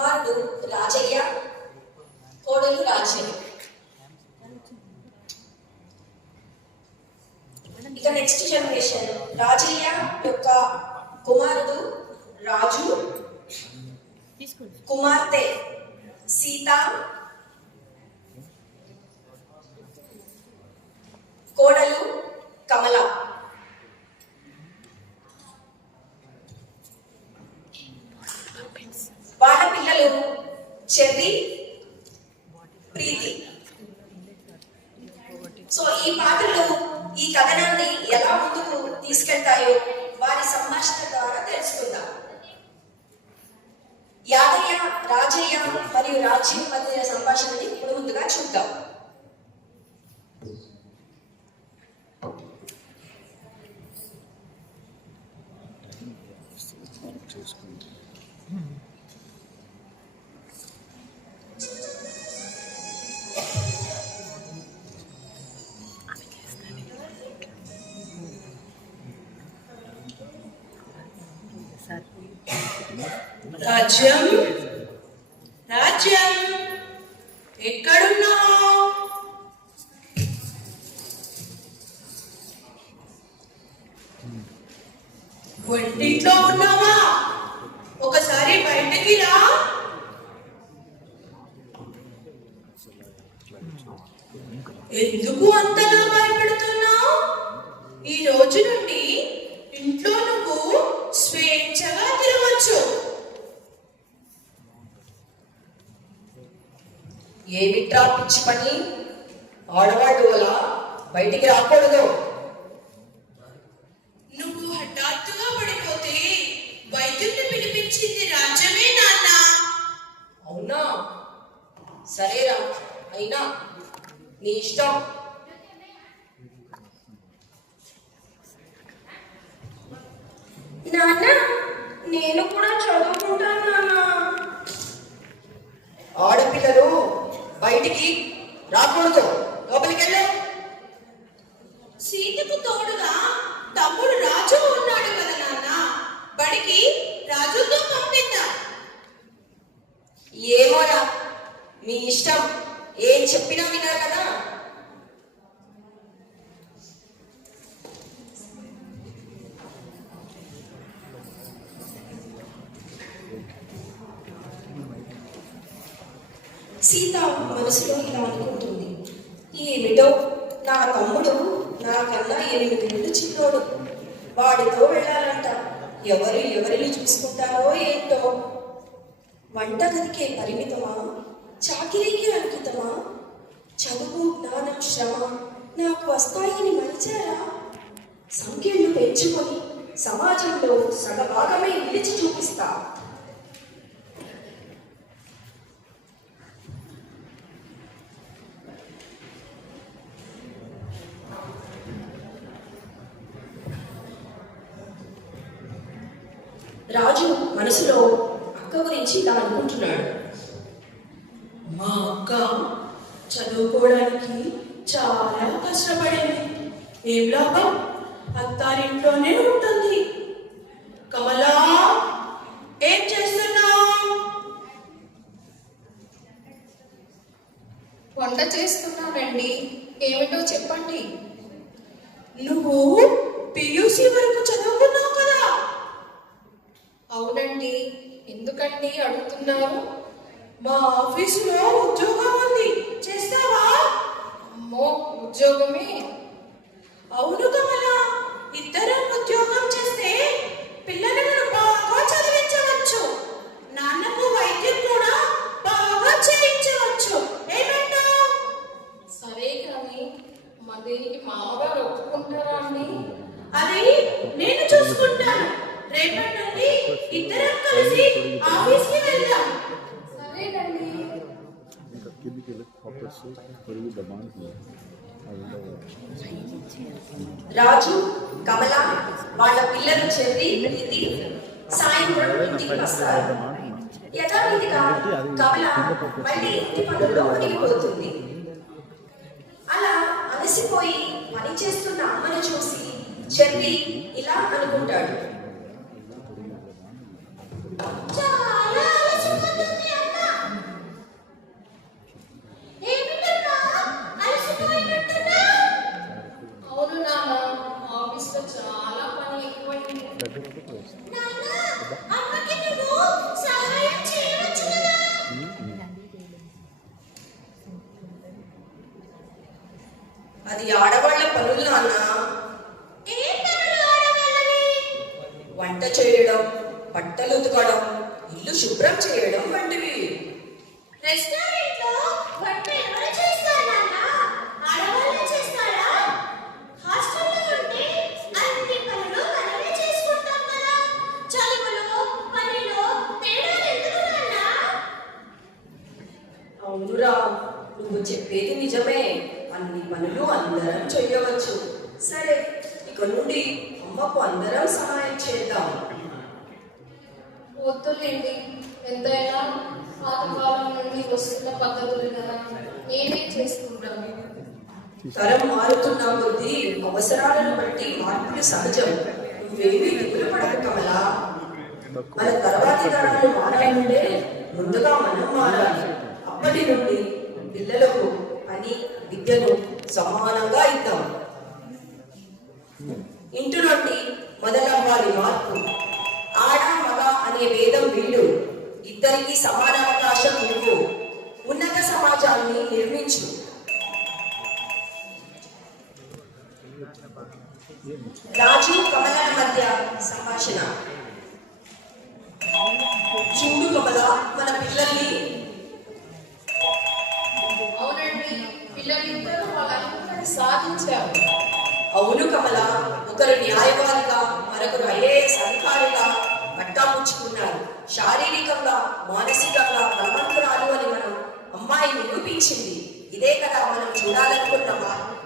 కుమారుడు రాజయ్య, కోడలు రాజ్యం. ఇక నెక్స్ట్ జనరేషన్ రాజయ్య యొక్క కుమారుడు రాజు, కుమార్తె సీత, కోడలు కమల. వాళ్ళ పిల్లలు చెర్రీ, ప్రీతి. సో ఈ పాత్రలు ఈ కథనాన్ని ఎలా ముందుకు తీసుకెళ్తాయో వారి సంభాషణ ద్వారా తెలుసుకుందాం. యాదయ్య, రాజయ్య మరియు రాజ్యం మధ్య సంభాషణని ఇప్పుడు ముందుగా చూద్దాం. రాజ్యం, రాజ్యం ఎక్కడున్నావు? వంటింట్లో ఉన్నావా? ఒకసారి బయటకి రా. ఎందుకు అంతగా భయపడుతున్నావు? ఈ రోజు నుండి ఇంట్లో నువ్వు స్వేచ్ఛగా తిరగచ్చు. ఏమిట్రా పిచ్చి పని? ఆడవాడు అలా బయటికి రాకూడదు. నువ్వు హఠాత్తుగా పడిపోతే వైద్యుడిని పిలిపించింది రాజ్యమే నాన్న. అవునా? సరేరా, అయినా నీ ఇష్టం. నాన్న, నేను కూడా చదువుకుంటాను నాన్న. ఆడపిల్లలు బయటికి రాకూడదు, లోపలికి వెళ్ళు. సీతకు తోడుగా తమ్ముడు రాజు ఉన్నాడు కదా నాన్న, బడికి రాజుతో పంపిద్దాం. ఏమోరా, మీ ఇష్టం. ఏం చెప్పినా విన్నారు కదా. సీత మనసులో ఇలా అనుకుంటుంది, ఏమిటో నా తమ్ముడు నాకన్నా 8 ఏళ్ళు చిన్నోడు, వాడితో వెళ్ళాలంట. ఎవరిని చూసుకుంటారో ఏంటో. వంటగదికే పరిమితమా, చాకిరీకి అంకితమా? చదువు, జ్ఞానం, శ్రమ నాకు వస్తాయని మరిచారా? సంఖ్యలు పెంచుకొని సమాజంలో సగభాగమై నిలిచి చూపిస్తా. రాజు మనసులో అక్క గురించి ఇలా అనుకుంటున్నాడు. మా అక్క చదువుకోవడానికి చాలా కష్టపడింది. ఏం లాభం? అత్తారింట్లోనే ఉంటుంది. కమలా, ఏం చేస్తున్నావు? వంట చేస్తున్నానండి. ఏమిటో చెప్పండి. నువ్వు పియూసీ వరకు చదువుకున్నావు కదా? అవునండి. ఎందుకండి అడుగుతున్నారు? మా ఆఫీసులో ఉద్యోగం ఉంది, చేస్తావా? అమ్మో, ఉద్యోగమే? అవును కమలా, ఇద్దరం ఉద్యోగం చేస్తే పిల్లలను బాగా చదివించవచ్చు. నాన్నకు వైద్యం కూడా బాగా చేయించవచ్చు. ఏమంటావు? సరే కానీ దీనికి మామగారు ఒప్పుకుంటారా అండి? అది నేను చూసుకుంటాను. రేపటి నుండి ఇద్దరం కలిసి ఆఫీస్కి వెళ్దాం. సరేనండి. రాజు, కమల, వాళ్ళ పిల్లలు చెర్రీ, ప్రీతి సాయంత్రం ఇంటికి వస్తారు. యథావిధిగా కమల మళ్ళీ ఇంటి పనుల్లో మునిగిపోతుంది. అలా అలసిపోయి పని చేస్తున్న అమ్మను చూసి చెర్రీ ఇలా అనుకుంటాడు, చాలా అలసిపోతుంది అది ఆడవాళ్ల పనులు నాన్న. ఏ పనులు ఆడవాళ్ళవి? వంట చేయడం, బట్టలు ఉతకడం, ఇల్లు శుభ్రం చేయడం వంటివి. రెస్టారెంట్ లో వంట ఎవరు చేస్తారు నాన్న? ఆడవాళ్ళే చేస్తారా? హాస్టల్లో ఉంటే అన్ని పనులు మనమే చేసుకుంటాం కదా. చదువులో పనిలో తేడాలు ఎందుకు నాన్న? అవునురా, నువ్వు చెప్పేది నిజమే. అన్ని పనులు అందరం చేయవచ్చు. సరే, ఇక నుండి అమ్మకు అందరం సహాయం చేద్దాం. వద్దులేండి, ఎంతైనా పాతకాలం నుండి వస్తున్న పద్ధతులు కదా, నేనే చేసుకుంటాను. తరం మారుతున్న కొద్దీ అవసరాలను బట్టి మార్పులు సహజం. నువ్వేమీ దిగులు పడక కమలా. మన తర్వాతి తరాలు మారాలంటే ముందుగా మనం మారాలి. అప్పటి నుండి పిల్లలకు పని విద్యను సమానంగా ఇద్దాం. ఇంటి నుండి మొదలవ్వాలి మార్పు. ఆడ మగ అనే భేదం వీడు. ఇద్దరికి సమాన అవకాశం ఇవ్వు. ఉన్నత సమాజాన్ని నిర్మించు. రాజు కమలల మధ్య సంభాషణ. చూడు కమల, మన పిల్లల్ని. అవునండి, పిల్లలిద్దరూ వాళ్ళందరూ సాధించారు. అవును కమల, ఒకరు న్యాయవాదిగా మరొకరు ఐఏఎస్ అధికారిగా పట్టాపుచ్చుకున్నారు. శారీరకంగా మానసికంగా బలవంతురాలు అని మనం అమ్మాయి నిరూపించింది. ఇదే కదా మనం చూడాలనుకున్న మార్పు.